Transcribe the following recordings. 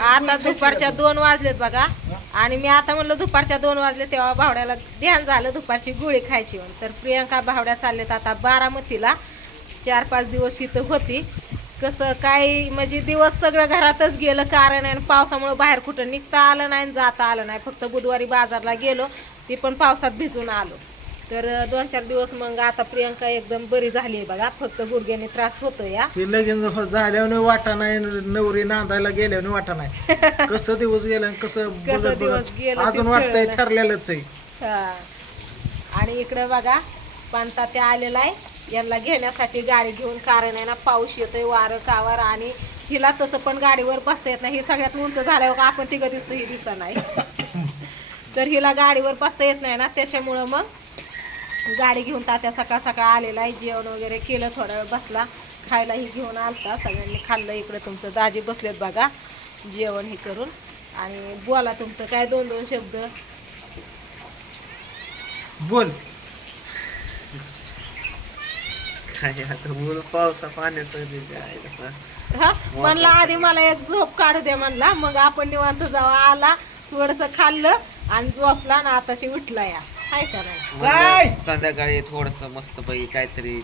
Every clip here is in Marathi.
आता दुपारच्या दोन वाजलेत बघा. आणि मी आता म्हणलं दुपारच्या दोन वाजले तेव्हा भावड्याला ध्यान झालं दुपारची गोळी खायची म्हणून. तर प्रियंका भावड्या चाललेत आता बारामतीला. चार पाच दिवस इथं होती. कसं काय म्हणजे दिवस सगळं घरातच गेलं कारण आहे पावसामुळे बाहेर कुठं निघता आलं नाही आणि जाता आलं नाही. फक्त बुधवारी बाजारला गेलो ती पण पावसात भिजून आलो. तर दोन चार दिवस मग आता प्रियंका एकदम बरी झाली आहे बघा. फक्त गुडघ्याने त्रास होतो या ते लगीन झाल्यावर वाटा नाही नवरी नांदायला गेल्यावर वाटा नाही. कसं दिवस गेलं आणि कसं कसं बघत दिवस बघत गेलं अजून तेच वाटतंय कळलं. ठरलेलंच आहे. हा. आणि इकडे बघा पांता ते आलेला आहे. यांना घेण्यासाठी गाडी घेऊन कारण आहे ना पाऊस येतोय वारं कावर आणि हिला तसं पण गाडीवर बसता येत नाही. ही सगळ्यात उंच झाल्यावर आपण तिघं दिसतो ही दिसा नाही. तर हिला गाडीवर बसता येत नाही ना त्याच्यामुळं मग गाडी घेऊन तात्या सकाळ सकाळ आलेला आहे. जेवण वगैरे केलं थोडा वेळ बसला. खायला ही घेऊन आलता. सगळ्यांनी खाल्लं. इकडे तुमचं दाजी बसलेत बघा. जेवण हे करून. आणि बोला तुमचं काय दोन दोन शब्द? बोल. काय आता बोल. पावसा पाण्याचं हा? म्हणला आधी मला एक झोप काढू दे म्हणला. मग आपण निवांत जाऊ. आला थोडस खाल्लं आणि झोपला ना आताशी उठला या. का नाही म्हणलं संध्याकाळी थोडस मस्त पैकी काहीतरी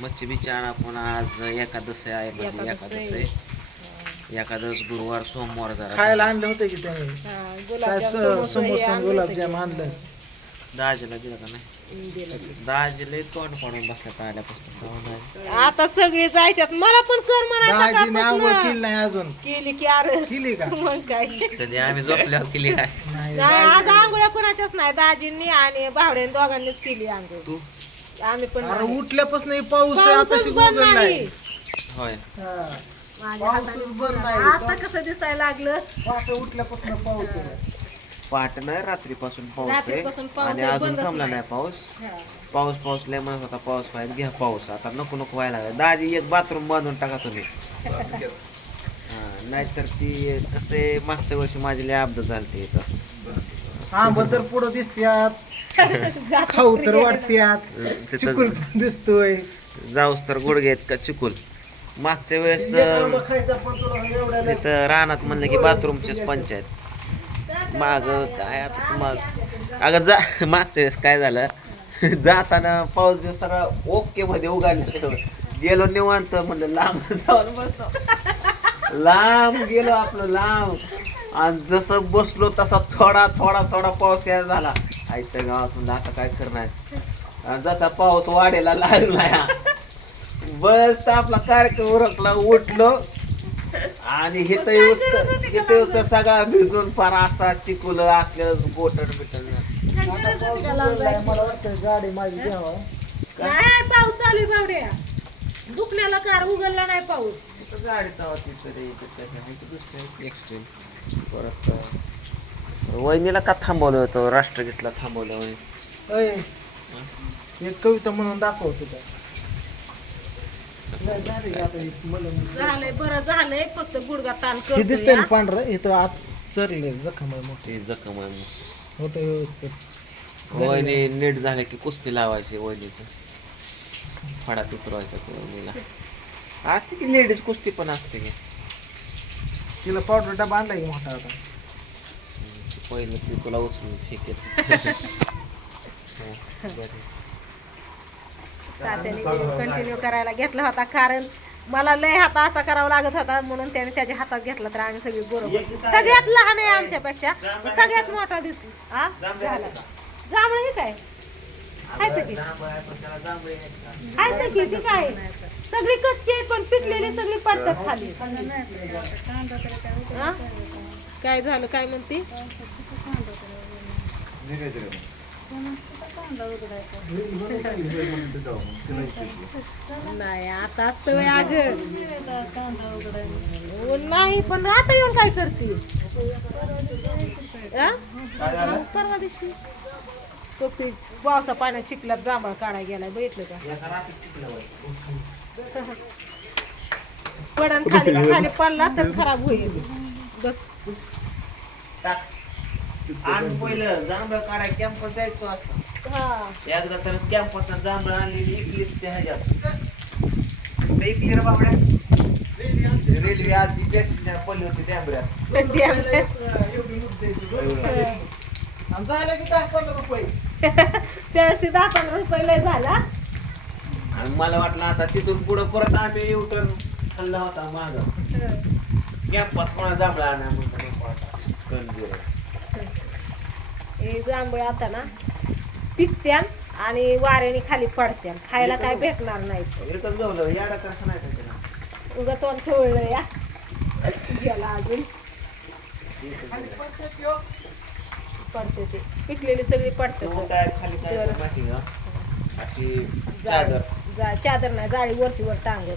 मच्छी बिच्छी आणा पण आज एकादश आहे म्हणजे एकादश. एकादश. आहे. एकादश गुरुवार सोमवार जरा खायला आणलं होतं की त्याने? हा, काय गुलाबजाम, स- समोसे हे समोसा आणलं गुलाबजाम होतं आणलं. दाजीला दिलं का नाही? की दिलं. दाजीला तोंड पाडून बसल्या आल्यापासून. आता सगळे जायच्यात. मला पण कर म्हणायचं दाजीने आंघोळ केली सकाळपासनं. नाही अजून. केली की अरे. केली का? मग काय? कधी आम्ही झोपल्यावर केली काय आज आंघोळ्या कोणाच्याच नाही दाजींनी आणि भावड्याने दोघांनीच केली आंघोळ. तू? आम्ही पण अरे नाही. उठल्यापासून हे पाऊस आहे, पाऊसच आताशी बंद. नाही. होय. हा. माझ्या पाऊसच हाताने- बंद नाही. आता कसं दिसायला लागलं? पहाटे उठल्यापासून पाऊस आहे. पहाटे नाही रात्रीपासून पाऊस रात्रीपासून आहे पाऊस आणि आहे, अजून बंदच थांबला नाही. नाही पाऊस. हा. पाऊस पाऊस लय म्हणत होता पाऊस पाहिजे घ्या पाऊस. आता नको नको व्हायला लागला. दादी एक बाथरूम बांधून टाका तुम्ही. हा, नाहीतर ती कसे मागच्या वर्षी माझी लय अब्द झालते इथं. आंब तर पुढं दिसत्यात. खाऊ तर वाटत्यात चिकुल दिसतोय. जाऊस तर गुडघे आहेत का चिकुल? मागच्या वेळेस तिथं रानात म्हणलं की बाथरूमचीच पंचायत. माग काय आता तुम्हाला अगं जा मागच्या वेळेस काय झालं? जाताना पाऊस बिऊस सगळा ओके मध्ये उघडलं गेलो निवांत म्हणलं लांब जाऊन बसतो लांब गेलो आपलं लांब. आणि जसं बसलो तसा थोडा थोडा थोडा पाऊस यायला झाला. आईच्या गावात म्हणलं आता काय करणार आणि जसा पाऊस वाढायला लागला बस तर आपला कार्यक्रम उरकला उठलो. आणि हिथं येऊस तर हिथं येऊस तर सगळा भिजून फार असा चिकुल असलेलं बिटड उघडलाय, मला वाटतं गाडी माझी घ्यावा. नाही पाऊस चालू आहे बावड्या. दुखण्याला कार उघडला नाही पाऊस. गाडी तवा तिथं रे एक्स्ट्रीम परत वहिनीला का थांबवलं होतं? राष्ट्रगीतला थांबवलं वहिनी. अय, एक कविता म्हणून दाखवतो. झालंय बरं झालंय फक्त गुडगा ताण हे दिसतंय ना करतो पांढरं? इथं आत चरले जखम आहे मोठी. ते जखम आहे मग. होतं व्यवस्थित. वहिनी नीट झालं की कुस्ती लावायची वहिनीचं. फडात उतरवायचा त्या वहिनीला. असते की लेडीज कुस्ती पण असते की? तिला पावडर डबा आणलाय की मोठा आता. पहिलं ती तुला उचलून फेकेल तात्याने कंटिन्यू करायला घेतला होता कारण मला लय हात असा करावा लागत होता म्हणून त्याने त्याच्या हातात घेतला तर आम्ही सगळी बरोबर. सगळ्यात लहान आहे आमच्यापेक्षा. सगळ्यात मोठा दिसतो. हा? झाला. जांभळ हे काय? की ती काय सगळी कच्ची आहे पण पिकलेली सगळी पडतात खाली. हा? काय झालं काय म्हणते? नाही आता असतं वय अग नाही पण आता येऊन काय करते? हा? परवा दिवशी. तो ते पावसा पाण्यात चिखलात जांभळ काढायला गेलाय बघितलं का? पडन खाली खाली पडला तर खराब होईल. बस. आणि पहिलं जांभळ काढाय कॅम्पस जायचो असं. हा. एकदा तर कॅम्पसला जांभळ आणलेली इकलीच त्या ह्याच्यात. इकली रे बाबड्या. रेल्वे आज ती पॅसेंजर पडली होती डॅबऱ्यात आणि झालं की दहा पंधरा रुपये. त्यावेळेस ते दहा पंधरा रुपये लय झाला. आणि मला वाटलं आता तिथून पुढं परत आम्ही युटर्न खाल्ला होता माग. गॅपात कोणा जांभळा आणा म्हणतो कंदीर हे जांभळ आता ना पिकत्यान आणि वाऱ्याने खाली पडत्यान खायला काय भेटणार नाही. एकच गवलं याडा कसं नाही त्याच्या उगा तोंड ठेवलं या. गेला अजून. पडते ते. पिकलेली सगळी पडते तर- अशी चादर. जा चादर नाही जाळी वरची वर टांगर.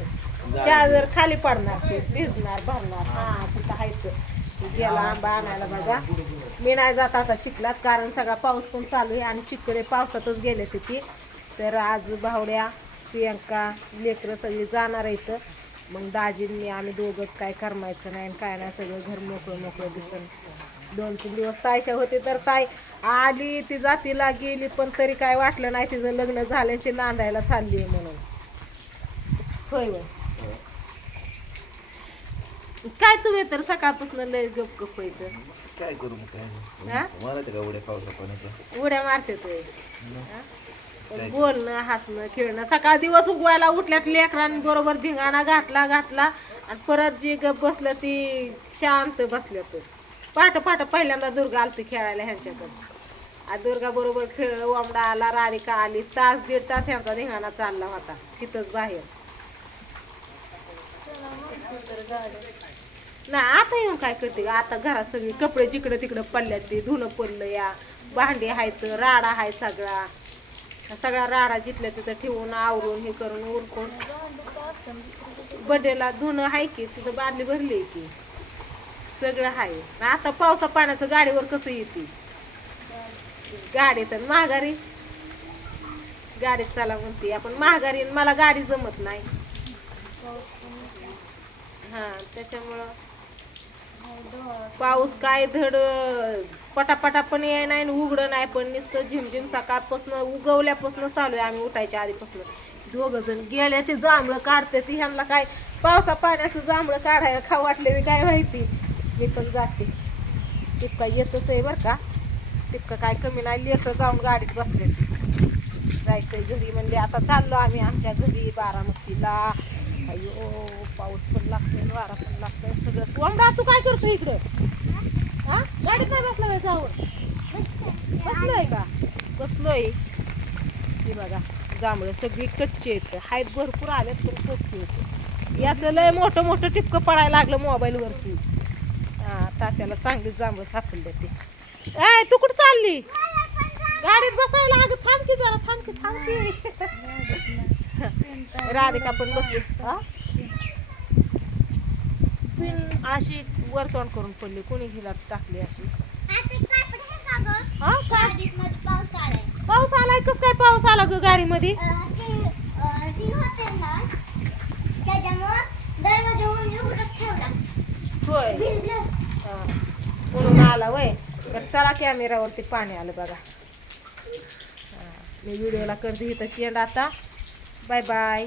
चादर खाली पडणार ते भिजणार भरणार. हा. तिथं आहेच गेला आंबा आणायला बघा. मी नाही जात आता चिखलात कारण सगळा पाऊस पण चालू आहे आणि चिखले पावसातच गेले तिथे तर आज भावड्या प्रियंका लेकरं सगळी जाणार आहेत मग दाजींनी आम्ही दोघंच काय करमायचं नाही आणि काय नाही सगळं घर मोकळं मोकळं दिसन. दोन तीन दिवस तायशा होते तर ताई आली ती जातीला गेली पण तरी काय वाटलं नाही तिचं लग्न झालं ती नांदायला चालली आहे म्हणून. होय काय तुम्ही तर सकाळपासून लय गप गप काय करू मग काय? हा? मला ते का उड्या पावसा पाण्याचं उड्या मारते हा? पण बोलणं हसणं खेळणं. सकाळ दिवस उगवायला उठल्यात लेकरांबरोबर धिंगाणा घातला घातला. आणि परत जी गप बसलं ती शांत बसल्यात पहाट पहाट पहिल्यांदा दुर्गा आलती खेळायला ह्यांच्याकडे. आ दुर्गा बरोबर खेळ ओमडा आला राधिका आली तास दीड तास ह्यांचा धिंगाणा चालला होता तिथंच बाहेर. ना आता येऊन काय करते ग? आता घरात सगळी कपडे जिकडे तिकडे पडल्यात ते धुणं पडलं या भांडी आहेत राडा आहे सगळा. सगळा राडा जिथल्या तिथं ठेवून आवरून हे करून उरकून. बड्डेला धुणं आहे की तिथं बादली भरली आहे की. सगळं आहे आता पावसा पाण्याचं गाडीवर कसं येते? गाडी तर महागारी गाडीत चला म्हणते. आपण महागारी आणि मला गाडी जमत नाही. हा त्याच्यामुळं पाऊस काय धड पटापटा पण याय नाही उघडं नाही पण नुसतं झिमझिम सकाळपासून उगवल्यापासून चालू आहे आम्ही उठायच्या आधीपासून. दोघं जण गेले ते जांभळं काढते ती ह्यांना काय पावसा पाण्याचं जांभळं काढायला खा वाटले काय माहिती. मी पण जाते. तितका येतच आहे बरं का. तितकं काय कमी नाही. लेकर जाऊन गाडीत बसले जायचंय घरी म्हणजे आता चाललो आम्ही आमच्या घरी बारामतीला. अयो पाऊस पण लागतोय वारा पण लागतोय. सगळं वंडा तू काय करतो इकडं? हा? गाडीत नाही बसला बाई जाऊन? बसलोय का? बसलोय. हे बघा जांभळं सगळी कच्ची आहेत. आहेत भरपूर आल्यात पण कच्ची होते याचं लय मोठं मोठं टिपकं पडायला लागलं मोबाईलवरती. हा तात्याला चांगलीच जांभळं सापडले ते ए तू कुठं चालली? गाडीत बसायला अगं थांब की जरा थांब की थांब की. राधिका पण बसली. हा? पिन अशी वर तोंड करून पडली कोणी हिला टाकली अशी? हा? पाऊस आलाय कस काय पाऊस आला ग गाडीमध्ये? होय. म्हणून आला वय. तर चला कॅमेऱ्यावरती पाणी आलं बघा. मी व्हिडिओला करते इथं केंड आता. Bye bye